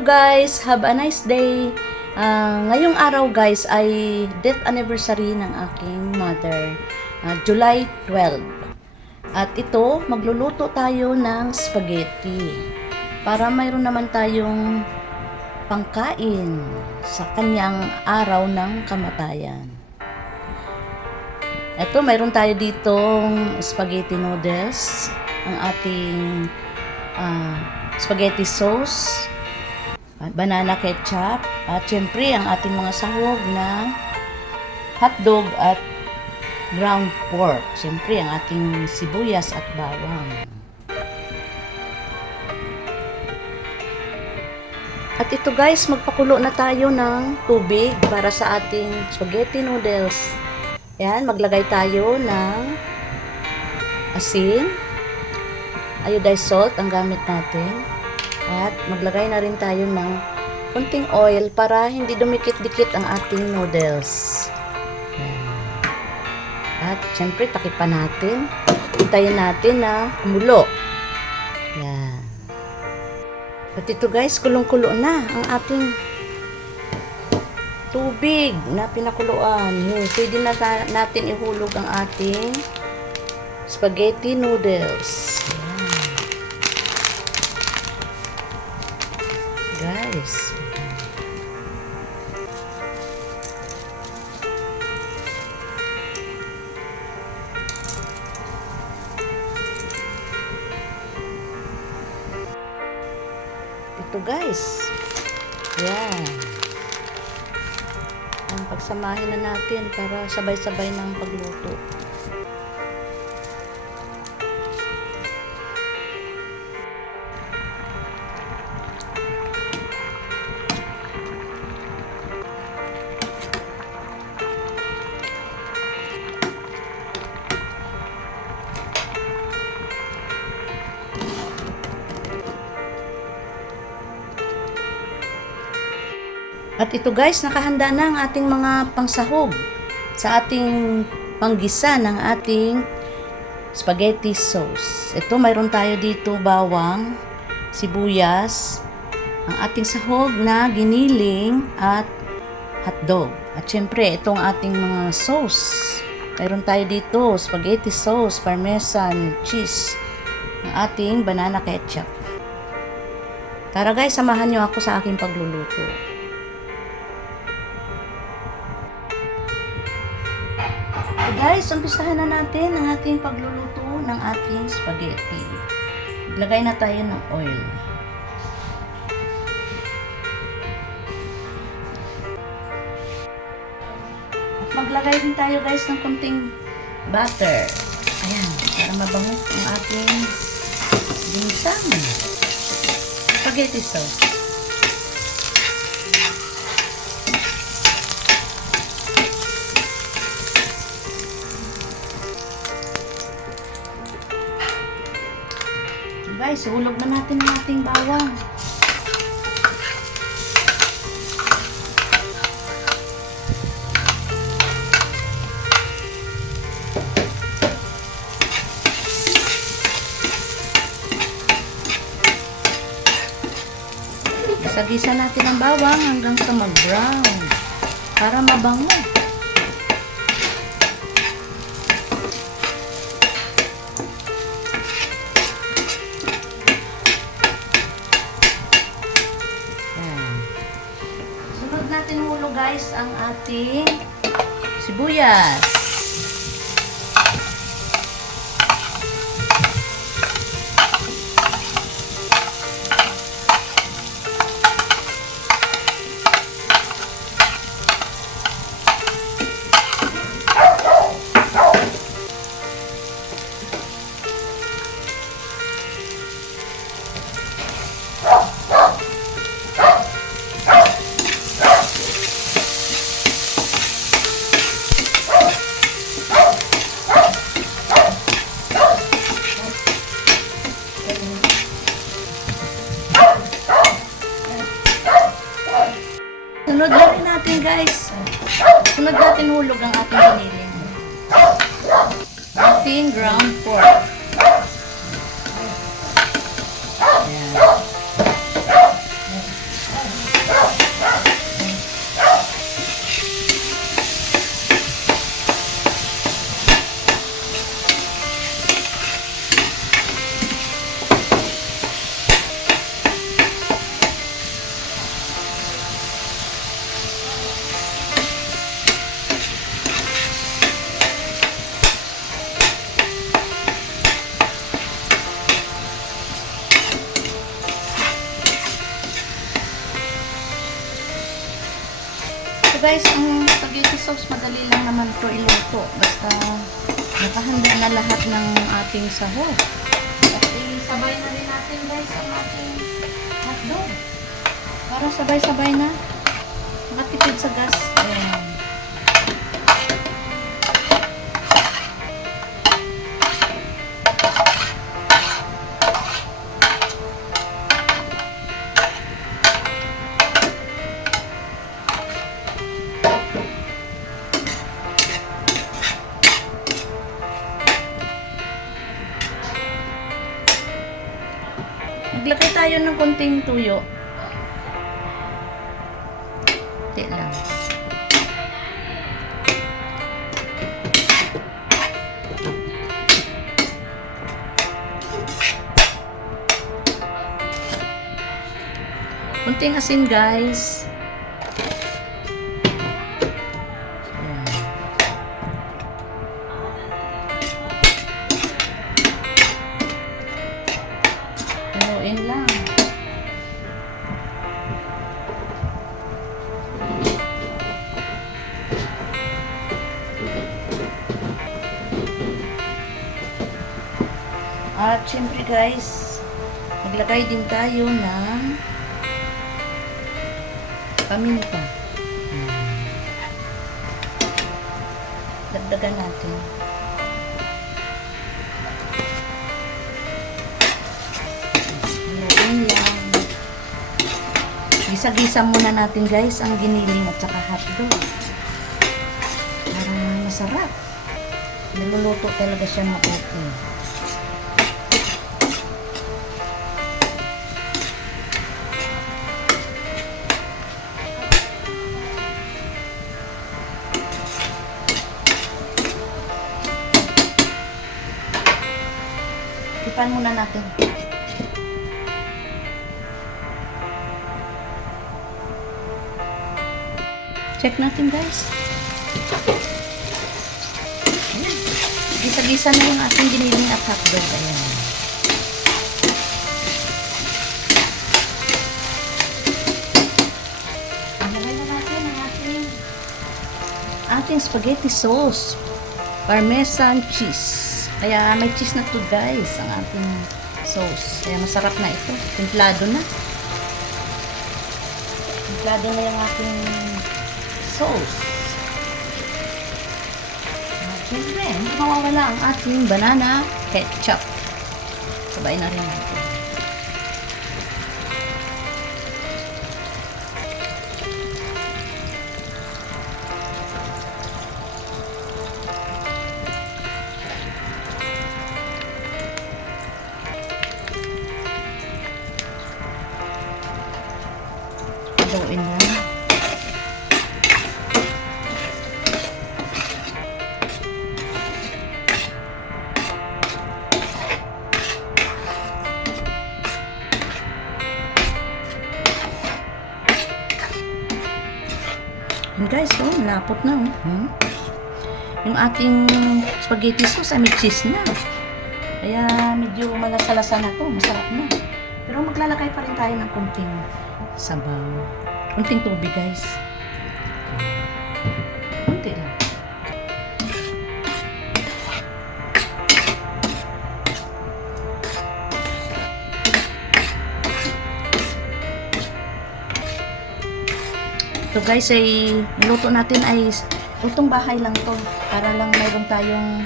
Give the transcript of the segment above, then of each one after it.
Hello guys, have a nice day. Ngayong araw guys ay death anniversary ng aking mother, July 12. At ito, magluluto tayo ng spaghetti para mayroon naman tayong pangkain sa kanyang araw ng kamatayan. Ito, mayroon tayo ditong spaghetti noodles, ang ating spaghetti sauce, banana ketchup, at syempre ang ating mga sahog na hotdog at ground pork. Syempre ang ating sibuyas at bawang. At ito guys, magpakulo na tayo ng tubig para sa ating spaghetti noodles. Yan, maglagay tayo ng asin, iodized salt ang gamit natin. At maglagay na rin tayo ng konting oil para hindi dumikit-dikit ang ating noodles. Yan. At syempre takipan natin. Hintayin natin na kumulo. Yan. At ito guys, kulong-kulo na ang ating tubig na pinakuluan. Pwede na natin ihulog ang ating spaghetti noodles. Guys, ito guys, yan, ang pagsamahin na natin para sabay-sabay ng pagluto. At ito guys, nakahanda na ang ating mga pangsahog sa ating panggisa ng ating spaghetti sauce. Ito, mayroon tayo dito bawang, sibuyas, ang ating sahog na giniling at hotdog. At syempre, itong ating mga sauce. Mayroon tayo dito, spaghetti sauce, parmesan, cheese, ang ating banana ketchup. Tara guys, samahan nyo ako sa aking pagluluto. Guys, umpisahan na natin ang ating pagluluto ng ating spaghetti. Maglagay na tayo ng oil. At maglagay din tayo guys ng konting butter. Ayan, para mabango ang ating ginisang spaghetti sauce. Guys, hulog na natin ang ating bawang. Gisa-gisa natin ang bawang hanggang sa mag-brown para mabango. Natin hulog guys ang ating sibuyas. Sunod na rin natin guys. Sunod natin hulog ang ating paniling. Ating ground pork. Ayan. guys, ang spaghetti sauce, madali lang naman to iluto. Basta nakahanda na lahat ng ating sahog. At sabay na rin natin guys ang ating hotdog. Para sabay-sabay na. Makatipid sa gas. Ayan. Maglagay tayo ng konting tuyo. Kunti lang. Kunting asin guys. Haluin lang. At syempre guys, maglagay din tayo ng paminta. Dagdagan natin. Haluin lang. Gisa-gisa muna natin guys ang giniling at saka hotdog. Para masarap. Niluluto talaga siya mabuti. Tipan muna natin. Check natin guys. Ayan. Gisa-gisa na yung ating giniling at hotdog. Ayan. Ilagay na natin ang ating spaghetti sauce. Parmesan cheese. Kaya may cheese na to guys, ang ating sauce. Kaya masarap na ito. Templado na. Templado na yung ating sauce. At syempre, hindi mawawala ang ating banana ketchup. Sabay na rin natin. Haluin lang. And guys, oh, lapot na. Yung ating spaghetti sauce ay may cheese na. Kaya medyo malasalasa na to. Masarap na. Pero maglalagay pa rin tayo ng kunting sabaw. Kunting tubig guys. Kunti lang. Ito guys ay niluto natin ay lutong bahay lang to. Para lang mayroon tayong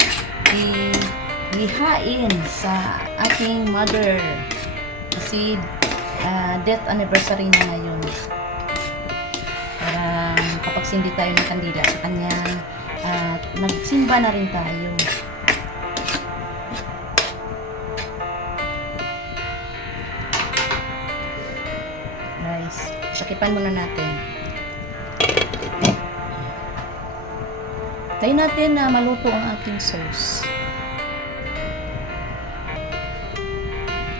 ihain sa ating mother. Kasi death anniversary na ngayon. Para kapag sindi tayo ng kandila sa kanya, nagsimba na rin tayo. Guys, sakipan muna natin. Tayo natin na maluto ang ating sauce.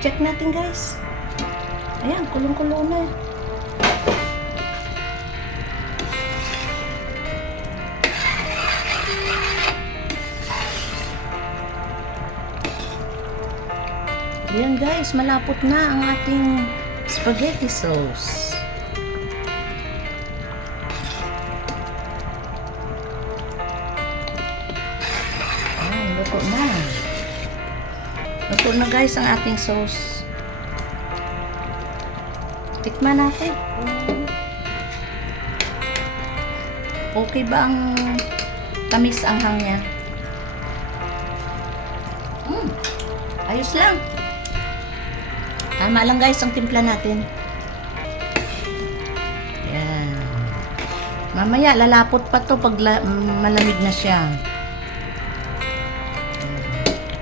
Check natin guys. Ayan, kulong-kulong na. Ayan guys, malapot na ang ating spaghetti sauce. na. Luto na guys ang ating sauce. Tikman natin. Okay ba ang tamis anghang niya? Ayos lang. Tama lang guys ang timpla natin. Yan. Mamaya lalapot pa to pag malamig na siya.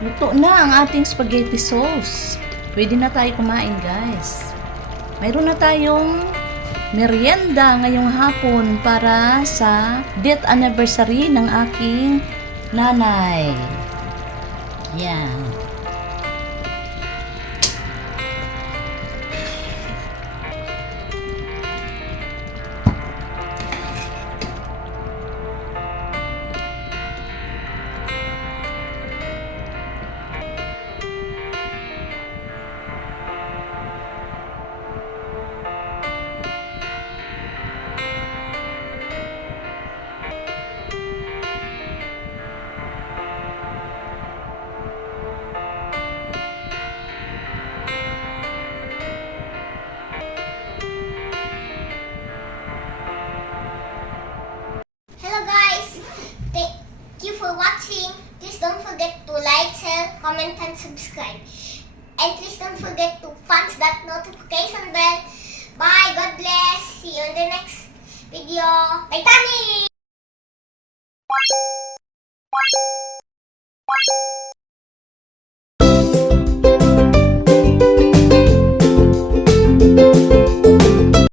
Luto na ang ating spaghetti sauce. Pwede na tayo kumain guys. Mayroon na tayong merienda ngayong hapon para sa death anniversary ng aking nanay. Yan. Hello guys, thank you for watching. Please don't forget to like, share, comment, and subscribe. And please don't forget to punch that notification bell. Bye, God bless. See you in the next video. Titanic!